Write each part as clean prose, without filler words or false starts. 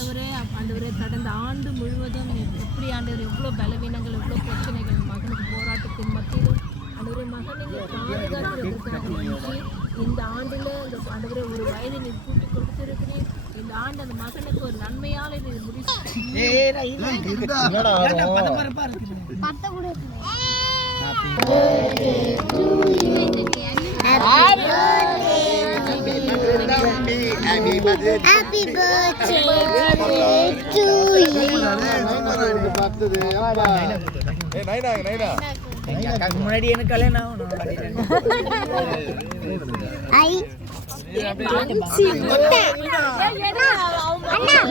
கடந்த ஆண்டு முழுவதும் எப்படி ஆண்டவர் எவ்வளோ பலவீனங்கள் எவ்வளோ பிரச்சனைகள் மகனுக்கு போராட்டத்தின் மத்தியிலும் ஆண்டவரே மகன் பாதுகாத்து இந்த ஆண்டுல இந்த ஆண்டவரே ஒரு வயதை நீ கூட்டி கொடுத்திருக்கிறேன். இந்த ஆண்டு அந்த மகனுக்கு ஒரு நன்மையால இது முடிச்சு Happy birthday to you. முன்னாடி எனக்கு கல்யாணம் ஆகணும்.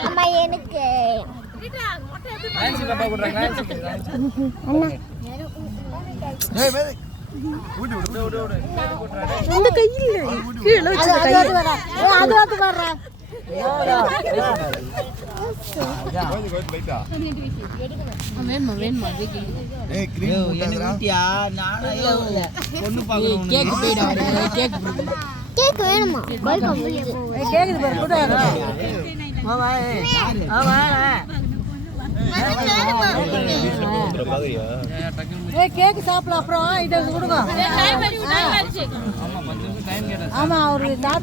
அம்மா எனக்கு கேக் வேணுமா? கேக் சாப்பிடலாம். அப்புறம் இதை கொடுங்க. ஆமா அவரு